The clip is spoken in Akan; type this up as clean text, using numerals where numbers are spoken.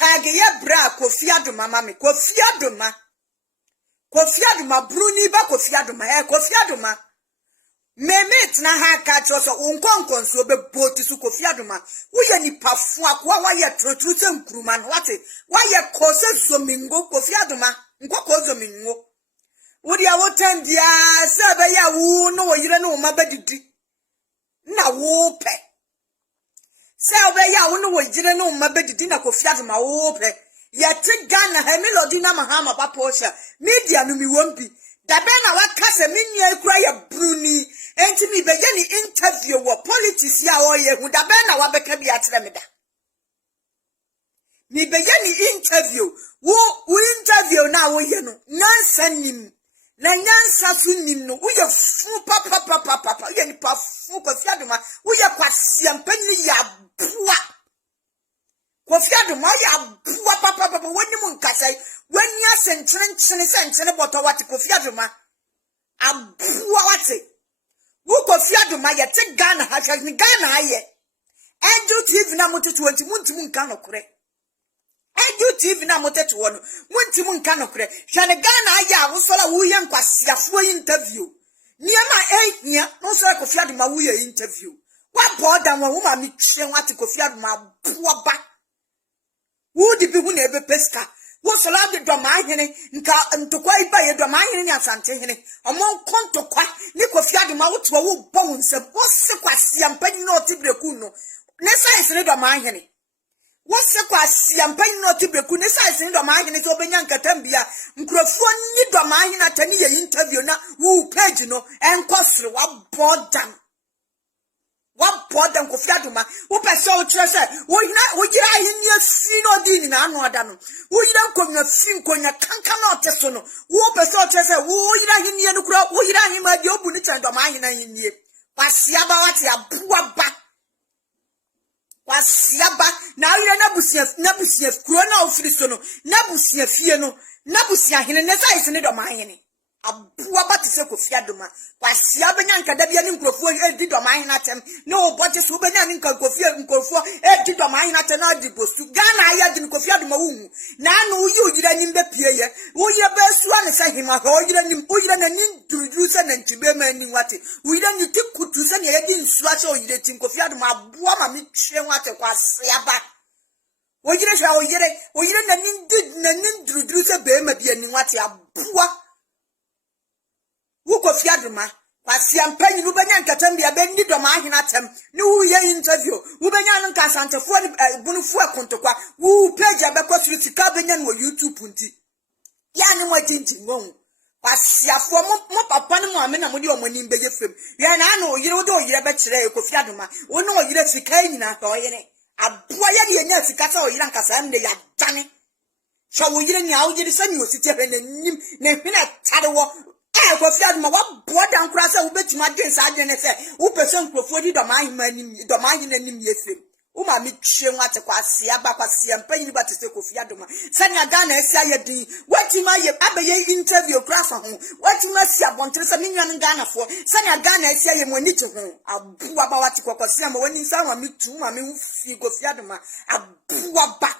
Tagi ye bra Kofi Adoma mami. Kofi Adoma. Kofi Adoma bruni ba Kofi Adoma. Kofi Adoma. Meme tina ha ka choso unkonkon so be boti su Kofi Adoma. Uye ni pafua kwa waye trotuse mkuruman wate. Waye kose zomingo Kofi Adoma. Nkwa ko zomingo. Udi ya wotendia sebe ya no wajire no mabedidi. Na wope. Sebe ya no wajire no mabedidi na Kofi Adoma wope. Yeti Ghana hemilodi na mahama paposha. Media numi wompi. Dabena wakase minye kura ya bruni. Enti mi begeni interview wa politics ya oye. Dabena wabeke bi atremida. Mi begeni interview. Wo interview na oye no. Nansa nim. Na nyansa su nim no. Uye fu papa. Uye ni pa fu Kofi Adoma. Uye kwa siyampeni ya bua. Kofi Adoma ya bua papa. Wani munkasai. When you send chene boto wati Kofi Adoma abua wati wo Kofi Adoma ye te Ghana ha ni Ghana aye Angel TV na mote 20 muntimu nka nokure Angel TV na mote 20 muntimu nka nokure shane Ghana aye awosola wo ye nkwasiafo interview niema ehia no so Kofi Adoma wo ye interview wa boda wo ma mi twe wati Kofi Adoma abua ba wo di bi hu na ebe peska wo sola de Dormaahene nka ntokwa iba ye Dormaahene ni asante hene omon kontokwa ni Kofi Adoma wo to wo bo nsem wo se kwase ampani no tibreku no ne size ne Dormaahene wo se kwase ampani no tibreku ne size ne Dormaahene so benya nkatambia nkrofo ni Dormaahene atani ye interview na wo page no enkosre wa bodam Kofi Adoma wo pese o kire se wo gira ahini fi no di ni na anu ada no wo gira nkonya fi nkonya kanka na oteso no wo pese o kire se wo gira ahini no kura wo gira ahini ma di obu ni tendo ma ahini ahini wasiaba wati abuaba wasiaba na ira na busia kuro na ofiri so no na busia fie no na busia ahini ne sai se ne do ma ahini abua ba tise Kofi Adoma kwasia benya nkada bia ni nkrofo edi Dormaahene atem ne oboje so benya ni Kofi nkrofo edi Dormaahene atem na di bostu Ghana aya di Kofi Adoma wu na na uyi oyira nim be pie ye uyi be suwa ne se hima ho oyira nim oyira na ni duruduru se na ntibe ma ni wate oyira ni tikutu se ne ye di nsuwa se oyira tim Kofi Adoma abua ma mi twe wate kwasia ba oyira sha oyira na ni duruduru se be ma bia ni wate abua wo Kofi Adoma kwasi ampanyi wo benya nkatambia be ndi Dormaahene atem ni wo ye interview wo benya nka asantefo ni bunufu akontokwa wo page abekọ sika benya no YouTube nti ya ni mo tinti ngon kwasi afo mo papa ni mo amena mo di omani mbeye fem ya na na oyire wo de oyire be kire Kofi Adoma wo no oyire sika nyina to oyire aboa ya de nya sika sa oyire nkasa nde ya dane so oyire ni a oyire sanyi osite be na nim na hwena tare wo Kofi Adoma wa boda nkura se wo betima adwen sa adwen se wo pese nkrofo di Dormaahene nim yefem wo ma mi twe nwate kwase aba kwase ampanyi ni batese Kofi Adoma sanya Ghana asia ye din watima ye abeye interview krasa ho watima si abontre se minwan Ghana fo sanya Ghana asia ye moni te ho abu aba wate kwase ama wani sa ma mi tu ma mi fi Kofi Adoma abu aba